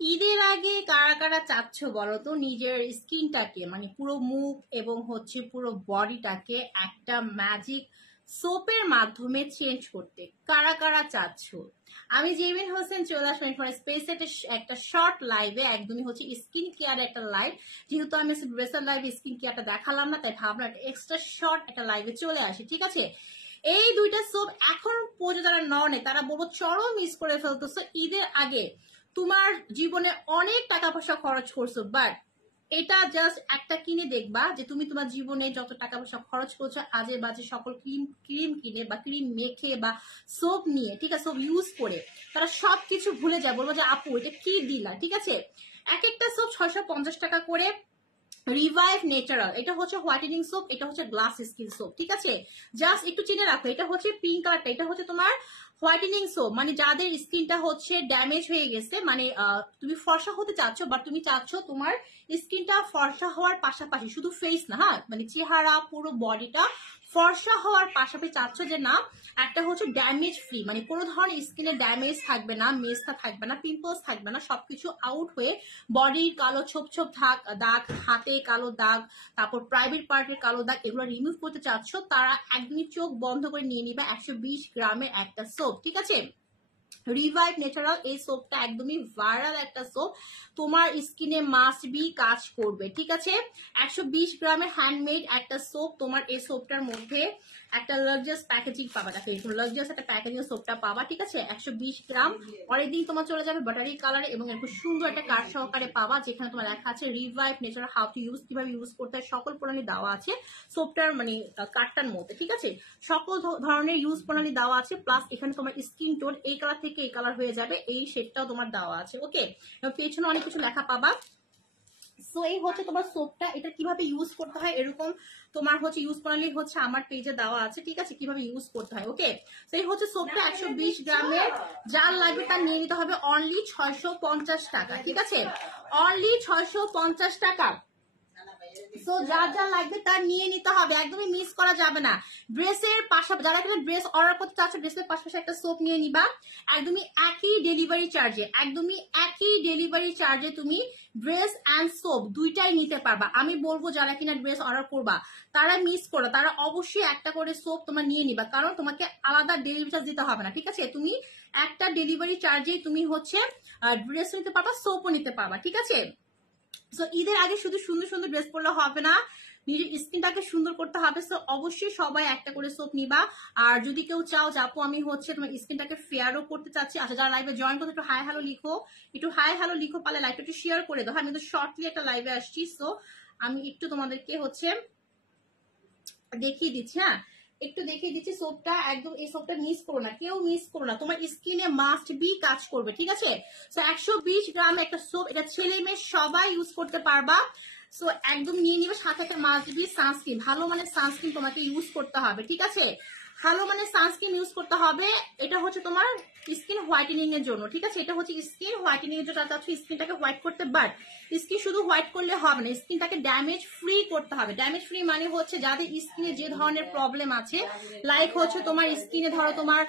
ঈদের আগে কারা কারা চাচ্ছ বলো তো নিজের স্কিনটাকে মানে পুরো মুখ এবং হচ্ছে পুরো বডিটাকে একটা ম্যাজিক সোপের মাধ্যমে চেঞ্জ করতে কারা কারা চাচ্ছ? আমি জেমিন হোসেন চলে আসলাম ফর স্পেস একটা শর্ট লাইভে, একদমই হচ্ছে স্কিন কেয়ার একটা লাইভ। যেহেতু আমি ব্রেসার লাইভে স্কিন কেয়ারটা দেখালাম না, তাই ভাবলাম একটা এক্সট্রা শর্ট একটা লাইভে চলে আসি, ঠিক আছে? এই দুইটা সোপ এখন পর্যন্ত যারা নেই তারা বলবো চরম মিস করে ফেলতেছো ঈদের আগে। তোমার জীবনে অনেক টাকা পয়সা খরচ করছো, বাট এটা জাস্ট একটা কিনে দেখবা যে তুমি তোমার জীবনে যত টাকা পয়সা খরচ করছো আজে বাজে সকল ক্রিম ক্রিম কিনে বা ক্রিম মেখে বা সোপ নিয়ে, ঠিক আছে, সোপ ইউজ করে তারা সবকিছু ভুলে যায়, বলবো যে আপু এটা কি দিলা, ঠিক আছে? এক একটা সোপ 650 টাকা করে। রিভাইভ ন্যাচারাল, এটা হচ্ছে হোয়াইটেনিং সোপ, এটা হচ্ছে গ্লাস স্কিন সোপ, ঠিক আছে? জাস্ট একটু চিনে রাখো, এটা হচ্ছে পিঙ্ক কালারটা, এটা হচ্ছে তোমার হোয়াইটেনিং সোপ, মানে যাদের স্কিনটা হচ্ছে ড্যামেজ হয়ে গেছে, মানে তুমি ফর্সা হতে চাচ্ছ বা তুমি চাচ্ছ তোমার স্কিনটা ফর্সা হওয়ার পাশাপাশি, শুধু ফেস না, হ্যাঁ, মানে চেহারা পুরো বডিটা ফর্সা হওয়ার পাশাপাশি চাচ্ছ যে না একটা হচ্ছে ড্যামেজ ফ্রি, মানে কোনো ধরনের স্কিনে ড্যামেজ থাকবে না, মেস্তা থাকবে না, পিম্পলস থাকবে না, সবকিছু আউট হয়ে বডির কালো ছোপ ছোপ দাগ, হাতে কালো দাগ, তারপর প্রাইভেট পার্টের কালো দাগ, এগুলো রিমুভ করতে চাচ্ছ, তারা একদমই চোখ বন্ধ করে নিয়ে নিবে 120 গ্রামের একটা সোপ, ঠিক আছে? রিভাইভ ন্যাচারাল এই সোপটা একদমই ভাইরাল একটা সোপ, তোমার স্কিনে মাস্ট বি কাজ করবে, ঠিক আছে? 120 গ্রামের হ্যান্ডমেড একটা সোপ, তোমার এই সোপটার মধ্যে একটা লাক্সারিয়াস প্যাকেজিং পাবা, দেখো এরকম লাক্সারিয়াস একটা প্যাকেজিং সোপটা পাবা, ঠিক আছে? 120 গ্রাম, অনেকদিন তোমার চলে যাবে বাটারি কালারে এবং এরকম সুন্দর একটা কার্ড সহকারে পাবা, যেখানে তোমার লেখা আছে revive natural how to use, কিভাবে ইউজ করতে হয় সকল প্রণালী দেওয়া আছে সোপটার মানে কার্ডটার মধ্যে, ঠিক আছে? সকল ধরনের ইউজ প্রণালী দেওয়া আছে, প্লাস এখানে তোমার স্কিন টোন এই কালার থেকে এই কালার হয়ে যাবে এই শেডটাও তোমার দেওয়া আছে, ওকে? এবং পেছনে অনেক কিছু লেখা পাবা। সো এই হচ্ছে তোমার সোপটা, এটা কিভাবে ইউজ করতে হয় এরকম তোমার হচ্ছে ইউজ প্রণালী হচ্ছে আমার পেজে দেওয়া আছে, ঠিক আছে, কিভাবে ইউজ করতে হয়, ওকে? তো এই হচ্ছে সোপটা 120 গ্রামের, যার লাগবে তার নিয়ে নিতে হবে অনলি 650 টাকা, ঠিক আছে? অনলি 650 টাকা। সো যার যা লাগবে তার নিয়ে নিতে হবে, একদমই মিস করা যাবে না। ড্রেসের পাশাপাশি যারা এখানে ড্রেস অর্ডার করতে চাচ্ছ, ড্রেসের পাশাপাশি একটা সোপ নিয়ে নিবা, একদমই একই ডেলিভারি চার্জে, একদমই একই ডেলিভারি চার্জে তুমি ড্রেস অ্যান্ড সোপ দুইটাই নিতে পারবা। আমি বলবো যারা কিনা ড্রেস অর্ডার করবা তারা মিস করো, তারা অবশ্যই একটা করে সোপ তোমার নিয়ে নিবা, কারণ তোমাকে আলাদা ডেলিভারি চার্জ দিতে হবে না, ঠিক আছে? তুমি একটা ডেলিভারি চার্জেই তুমি হচ্ছে ড্রেস নিতে পারবা, সোপও নিতে পারবা, ঠিক আছে? সো ঈদের আগে শুধু সুন্দর সুন্দর ড্রেস পরলে হবে না, নিজের স্কিনটাকে সুন্দর করতে হবে। সো অবশ্যই সবাই একটা করে সোপ নিবা। আর যদি কেউ চাও যে আপু আমি হচ্ছে তোমার স্কিনটাকে ফেয়ারও করতে চাচ্ছি, আচ্ছা যারা লাইভে জয়েন করতে একটু হাই হ্যালো লিখো, একটু হাই হ্যালো লিখো, পারলে লাইভটা একটু শেয়ার করে দাও। আমি তো শর্টলি একটা লাইভে আসছি, সো আমি একটু তোমাদেরকে হচ্ছে দেখিয়ে দিচ্ছি, হ্যাঁ একটু দেখিয়ে দিচ্ছি সোপটা, একদম এই সোপটা মিস করো না, কেউ মিস করো না, তোমার স্কিনে মাস্ট বি কাজ করবে, ঠিক আছে? সো 120 গ্রাম একটা সোপ, এটা ছেলে মেয়ে সবাই ইউজ করতে পারবা। সো একদম নিয়ে নিবে, সাথে একটা মাস্ট বি সানস্ক্রিন, ভালো মানের সানস্ক্রিন তোমাকে ইউজ করতে হবে, ঠিক আছে? ভালো মানের সানস্ক্রিন ইউজ করতে হবে, এটা হচ্ছে তোমার স্কিন হোয়াইটেনিং এর জন্য, ঠিক আছে? এটা হচ্ছে স্কিন হোয়াইটেনিং এর জন্য, চাচ্ছ স্কিনটাকে হোয়াইট করতে, বাট স্কিন শুধু হোয়াইট করলে হবে না, স্কিনটাকে ড্যামেজ ফ্রি করতে হবে। ড্যামেজ ফ্রি মানে হচ্ছে যাদের স্কিনে যে ধরনের প্রবলেম আছে, লাইক হচ্ছে তোমার স্কিনে ধরো তোমার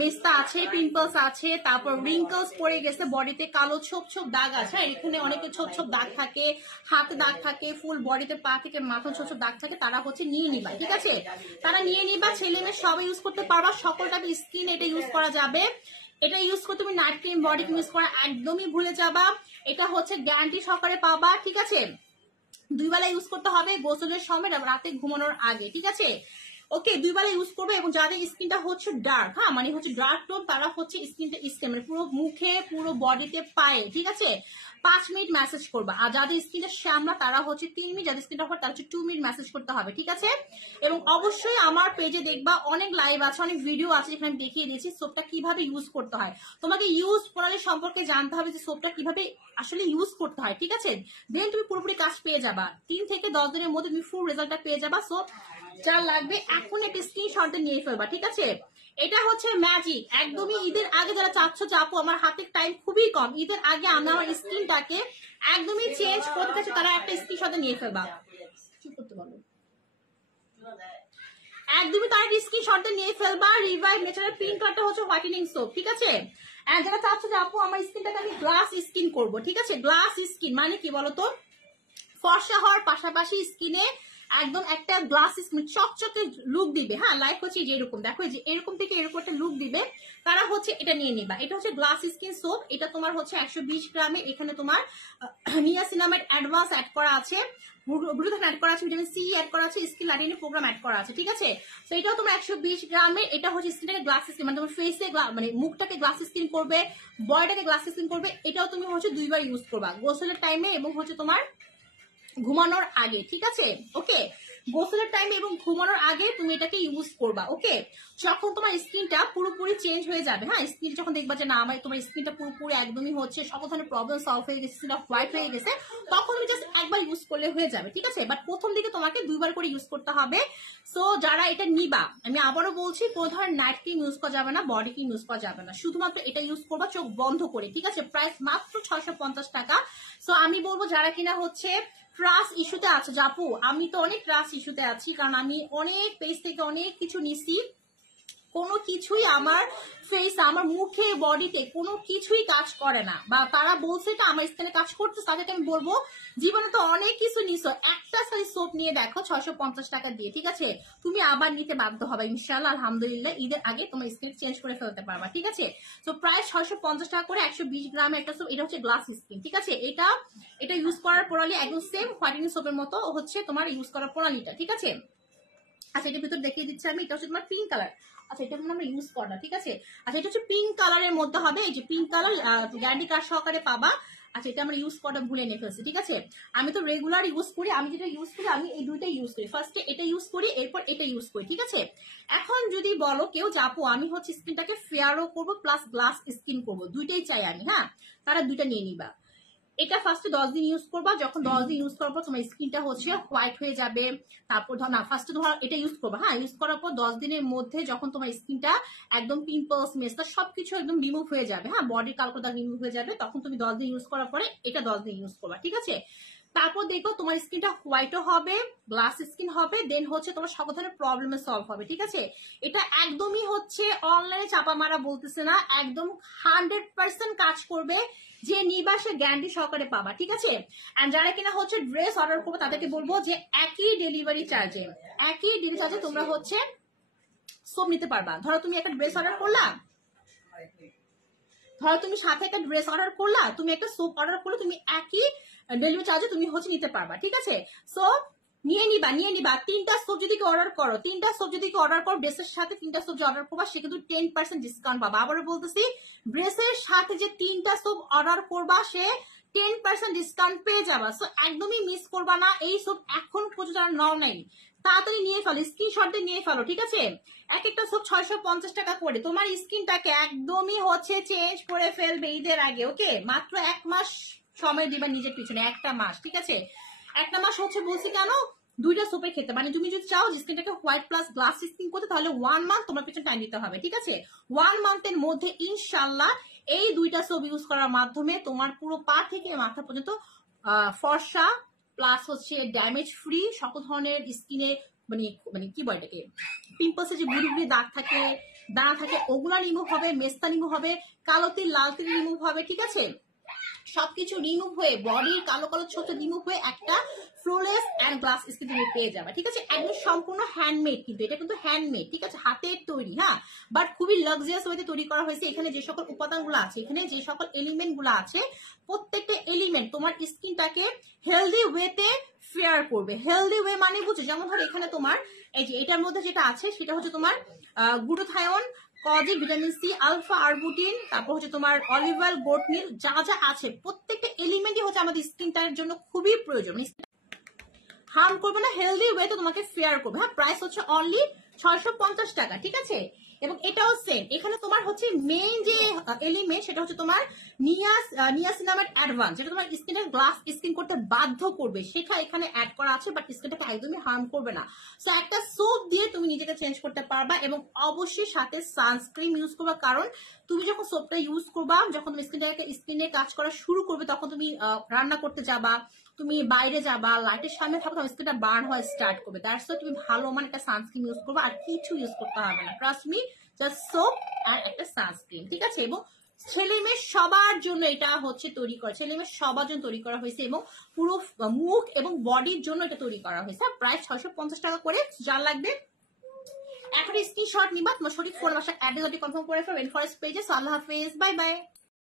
মেস্তা আছে, পিম্পলস আছে, তারপর রিঙ্কলস পড়ে গেছে, বডিতে কালো ছোপ ছোপ দাগ আছে, এখানে অনেকে ছোপ ছোপ দাগ থাকে, হাতে দাগ থাকে, ফুল বডিতে পা থেকে মাথা ছোট ছোট দাগ থাকে, তারা হচ্ছে নিয়ে নিবা, ঠিক আছে? তারা নিয়ে নিবা, ছেলে মেয়ে সবাই ইউজ করতে পারবা, সকলটা স্কিন এটা ইউজ করা যাবে। এটা ইউজ করে তুমি night cream body cream use করা একদমই ভুলে যাবা, এটা হচ্ছে গ্যারান্টি সহকারে পাবা, ঠিক আছে? 2 বেলা ইউজ করতে হবে, গোসলের সময় রাতে ঘুমানোর আগে, ঠিক আছে? ওকে, 2 বেলা ইউজ করবে। এবং যাদের স্কিনটা হচ্ছে ডার্ক, হ্যাঁ মানে হচ্ছে ডার্ক টোন, তারা হচ্ছে স্কিনটা স্কিন মানে পুরো মুখে পুরো বডিতে পায়ে, ঠিক আছে, 5 মিনিট ম্যাসেজ করবা। আর যাদের স্কিনটা শ্যামলা তারা হচ্ছে 3 মিনিট, যাদের স্কিনটা হচ্ছে তারা হচ্ছে 2 মিনিট ম্যাসেজ করতে হবে, ঠিক আছে? এবং অবশ্যই আমার পেজে দেখবা অনেক লাইভ আছে, অনেক ভিডিও আছে যেখানে আমি দেখিয়ে দিয়েছি সোপটা কিভাবে ইউজ করতে হয়। তোমাকে ইউজ প্রণালী সম্পর্কে জানতে হবে যে সোপটা কিভাবে আসলে ইউজ করতে হয়, ঠিক আছে? দেন তুমি পুরোপুরি কাজ পেয়ে যাবা, 3 থেকে 10 দিনের মধ্যে তুমি ফুল রেজাল্টটা পেয়ে যাবা। সো যা লাগবে এখন একটা স্ক্রিনশট নিয়ে ফেলবা, ঠিক আছে? এটা হচ্ছে ম্যাজিক, একদমই ঈদের আগে যারা চাচ্ছ যে আপু আমার হাতের টাইম খুবই কম, ঈদের আগে আমি আমার স্কিনটাকে একদমই চেঞ্জ করতে চাচ্ছি, তারা একটা স্ক্রিনশট নিয়ে ফেলবা। চুপ করতে বলো। একদমই তার স্ক্রিনশট নিয়ে ফেলবা। রিভাইভ ন্যাচারাল পিঙ্ক কালারটা হচ্ছে হোয়াইটেনিং সোপ, ঠিক আছে। এন্ড যারা চাচ্ছ যে আপু আমার স্কিনটাকে আমি গ্লাস স্কিন করব, ঠিক আছে, গ্লাস স্কিন মানে কি বলতো, ফর্সা হওয়ার পাশাপাশি স্কিনে একদম একটা গ্লাস স্কিন চকচকে লুক দিবে, হ্যাঁ, লাইক হচ্ছে যে এরকম, দেখো যে এরকম থেকে এরকম একটা লুক দিবে, তারা হচ্ছে এটা নিয়ে নিবা। এটা হচ্ছে গ্লাস স্কিন সোপ, এটা তোমার হচ্ছে 120 গ্রামে। এখানে তোমার নিয়াসিনামাইড অ্যাডভান্স অ্যাড করা আছে, গ্লুটাথিওন অ্যাড করা আছে, ভিটামিন সি অ্যাড করা আছে, স্কিন লাইটেনিং প্রোগ্রাম অ্যাড করা আছে, ঠিক আছে। তো এটাও তোমার 120 গ্রামে। এটা হচ্ছে স্কিনটাকে গ্লাস স্কিন মানে তোমার ফেসে মানে মুখটাকে গ্লাস স্কিন করবে, বডিটাকে গ্লাস স্কিন করবে। এটাও তুমি হচ্ছে 2 বার ইউজ করবা, গোসলের টাইমে এবং হচ্ছে তোমার ঘুমানোর আগে, ঠিক আছে। ওকে, গোসলের টাইমে এবং ঘুমানোর আগে তুমি এটাকে ইউজ করবা। ওকে, যখন তোমার স্কিনটা পুরোপুরি চেঞ্জ হয়ে যাবে, হ্যাঁ, স্কিন যখন দেখবা যে না আমার তোমার স্কিনটা পুরোপুরি একদমই হচ্ছে সকল ধরনের প্রবলেম সলভ হয়ে গেছে, স্কিনটা হোয়াইট হয়ে গেছে, তখন তুমি জাস্ট একবার ইউজ করলে হয়ে যাবে, ঠিক আছে। বাট প্রথম দিকে তোমাকে 2 বার করে ইউজ করতে হবে। সো যারা এটা নিবা, আমি আবারও বলছি, কোনো ধরনের নাইট ক্রিম ইউজ করা যাবে না, বডি ক্রিম ইউজ করা যাবে না, শুধুমাত্র এটা ইউজ করবা চোখ বন্ধ করে, ঠিক আছে। প্রাইস মাত্র 650 টাকা। সো আমি বলবো যারা কিনা হচ্ছে ট্রাস্ট ইস্যুতে আছে, আপু আমি তো অনেক ট্রাস্ট ইস্যুতে আছি, কারণ আমি অনেক পেজ থেকে অনেক কিছু নিছি, কোনো কিছুই আমার ফেস, আমার মুখে, বডিতে কোনো কিছুই কাজ করে না, বা তারা বলছে এটা আমার স্কিনে কাজ করতে, তাদেরকে আমি বলবো জীবনে তো অনেক কিছু নিছো, একটা সারি সোপ নিয়ে দেখো 650 টাকা দিয়ে, ঠিক আছে, তুমি আবার নিতে বাধ্য হবে ইনশাআল্লাহ। আলহামদুলিল্লাহ ঈদের আগে তোমার স্কিন চেঞ্জ করে ফেলতে পারবা, ঠিক আছে। তো প্রায় 650 টাকা করে 120 গ্রামের একটা সোপ। এটা হচ্ছে গ্লাস স্কিন, ঠিক আছে। এটা ইউজ করার প্রণালী একদম সেম হোয়াইটেনিং সোপের মতো হচ্ছে তোমার ইউজ করার প্রণালীটা, ঠিক আছে। আচ্ছা, এটার ভিতর দেখিয়ে দিচ্ছি আমি, এটা হচ্ছে তোমার পিঙ্ক কালার। আচ্ছা, এটা আমরা ইউজ করা, ঠিক আছে। আচ্ছা, এটা হচ্ছে পিঙ্ক কালারের মধ্যে হবে, এই যে পিঙ্ক কালার গ্যারান্টি কার্ড সহকারে পাবা। আচ্ছা, এটা আমরা ইউজ করা ভুলে নিয়ে ফেলছি, ঠিক আছে। আমি তো রেগুলার ইউজ করি, আমি যেটা ইউজ করি আমি এই দুইটা ইউজ করি, ফার্স্টে এটা ইউজ করি, এরপর এটা ইউজ করি, ঠিক আছে। এখন যদি বলো কেউ যে আপু আমি হচ্ছে স্কিনটাকে ফেয়ারও করবো প্লাস গ্লাস স্কিন করবো, দুইটাই চাই আমি, হ্যাঁ, তারা দুইটা নিয়ে নিবা। এটা ফার্স্টে 10 দিন ইউজ করবা, যখন 10 দিন ইউজ করার পর তোমার স্কিনটা হচ্ছে হোয়াইট হয়ে যাবে, তারপর ধর না ফার্স্টে ধর এটা ইউজ করবা, হ্যাঁ, ইউজ করার পর 10 দিনের মধ্যে যখন তোমার স্কিনটা একদম পিম্পলস মেস্তা সবকিছু একদম রিমুভ হয়ে যাবে, হ্যাঁ, বডির কালকো দাগ রিমুভ হয়ে যাবে, তখন তুমি 10 দিন ইউজ করার পরে এটা 10 দিন ইউজ করবা, ঠিক আছে। তারপর দেখো তোমার স্কিনটা হোয়াইটও হবে, গ্লাস স্কিন হবে, দেন হচ্ছে তোমার সকল ধরনের প্রবলেম সলভ হবে, ঠিক আছে। এটা একদমই হচ্ছে অনলাইনে চাপা মারা বলতেছে না, একদম 100% কাজ করবে, যে নিবা সে গ্যারান্টি সহকারে পাবা, ঠিক আছে। এন্ড যারা কিনা হচ্ছে ড্রেস অর্ডার করবো তাদেরকে বলবো যে একই ডেলিভারি চার্জে তোমরা হচ্ছে সব নিতে পারবা। ধরো তুমি একটা ড্রেস অর্ডার করলা, ধরো তুমি সাথে একটা ড্রেস অর্ডার করলা, তুমি একটা সোপ অর্ডার করলে তুমি একই ডেলিভারি চার্জে তুমি হচ্ছে নিতে পারবা, ঠিক আছে। সো নিয়ে নিবা 3টা সোপ যদি অর্ডার করো, 3টা সোপ যদি অর্ডার করো, ড্রেসের সাথে 3টা সোপ অর্ডার করবা, সে কিন্তু 10% ডিসকাউন্ট পাবা। আবারও বলতেছি, ড্রেসের সাথে যে 3টা সোপ অর্ডার করবা সে 10% ডিসকাউন্ট পেয়ে যাবা। সো একদমই মিস করবা না, এই সোপ এখন পর্যন্ত আর নাও নাই, তাড়াতাড়ি নিয়ে ফেলো, স্ক্রিনশট দিয়ে নিয়ে ফেলো, ঠিক আছে। এক একটা সোপ 650 টাকা করে, তোমার স্কিনটাকে একদমই হচ্ছে চেঞ্জ করে ফেলবে ঈদের আগে। ওকে, মাত্র 1 মাস সময় দিবা নিজের পিছনে, 1টা মাস, ঠিক আছে। 1টা মাস হচ্ছে বলছি কেন, 2টা সোপে খেতে, মানে তুমি যদি চাও স্কিনটাকে হোয়াইট প্লাস গ্লাস স্কিন করতে, তাহলে 1 মান্থ তোমার পিছনে টাইম দিতে হবে, ঠিক আছে। 1 মান্থের মধ্যে ইনশাল্লাহ এই 2টা সোপ ইউজ করার মাধ্যমে তোমার পুরো পা থেকে মাথা পর্যন্ত ফর্সা প্লাস হচ্ছে ড্যামেজ ফ্রি, সকল ধরনের স্কিনে মানে মানে কি বলে এটাকে, পিম্পলসে যে গুড়ি গুড়ি দাগ থাকে, দানা থাকে, ওগুলা রিমুভ হবে, মেস্তা রিমুভ হবে, কালো তিল লাল তিল রিমুভ হবে, ঠিক আছে। সবকিছু রিমুভ হয়ে বডির কালো কালো ছোট রিমুভ হয়ে একটা ফ্লোলেস এন্ড গ্লাস স্কিন তুমি পেয়ে যাবে, ঠিক আছে। একদম সম্পূর্ণ হ্যান্ডমেড, কিন্তু এটা কিন্তু হ্যান্ডমেড, ঠিক আছে, হাতের তৈরি, হ্যাঁ, বাট খুবই লাক্সারিয়াস ওয়েতে তৈরি করা হয়েছে। এখানে যে সকল উপাদানগুলো আছে, এখানে যে সকল এলিমেন্ট গুলো আছে, প্রত্যেকটা এলিমেন্ট তোমার স্কিনটাকে হেলদি ওয়েতে ফেয়ার করবে। হেলদি ওয়ে মানে বুঝছো, যেমন ধর এখানে তোমার এই যে এটার মধ্যে যেটা আছে সেটা হচ্ছে তোমার গ্লুটাথিওন, কজি, ভিটামিন সি, আলফা আরবুটিন, তারপর হচ্ছে তোমার অলিভ অয়েল, গোট মিল, যা যা আছে প্রত্যেকটা এলিমেন্টই হচ্ছে আমাদের স্কিনটার জন্য খুবই প্রয়োজন, হার্ম করবে না, হেলদি ওয়েতে তোমাকে ফেয়ার করবে। হ্যাঁ, প্রাইস হচ্ছে অনলি 650 টাকা, ঠিক আছে। এবং এটাও সেম, এখানে তোমার তোমার হচ্ছে মেইন যে এলিমেন্ট সেটা হচ্ছে তোমার নিয়াসিনামাইড অ্যাডভান্স, যেটা তোমার স্কিনের গ্লাস স্কিন করতে বাধ্য করবে, সেটা এখানে অ্যাড করা আছে, বাট স্কিনটাকে একদমই হার্ম করবে না। সো একটা সোপ দিয়ে তুমি নিজেকে চেঞ্জ করতে পারবা, এবং অবশ্যই সাথে সানস্ক্রিন ইউজ করবা, কারণ তুমি যখন সোপটা ইউজ করবা, যখন তুমি স্কিনে কাজ করা শুরু করবে, তখন তুমি রান্না করতে যাবা, তুমি বাইরে যাবা, লাইটের সামনে থাকো, তোমার স্কিনটা বার্ন হওয়া স্টার্ট করবে। দ্যাটস ওয়াই তুমি ভালো মানে একটা সানস্ক্রিন ইউজ করবা, আর কিছু ইউজ করতে হবে না, ট্রাস্ট মি, জাস্ট সোপ আর একটা সানস্ক্রিন, ঠিক আছে? এবং ছেলে মেয়ে সবার জন্য এটা হচ্ছে তৈরি করা, ছেলে মেয়ে সবার জন্য তৈরি করা হয়েছে, এবং পুরো মুখ এবং বডির জন্য এটা তৈরি করা হয়েছে। প্রায় 650 টাকা করে, যার লাগবে এখন স্ক্রিনশট নিবা, তোমার সঠিক ফোন বাসা অ্যাড্রেস কনফার্ম করে ফেলবেন ফরেস্ট পেজে। আল্লাহ হাফেজ, বাই বাই।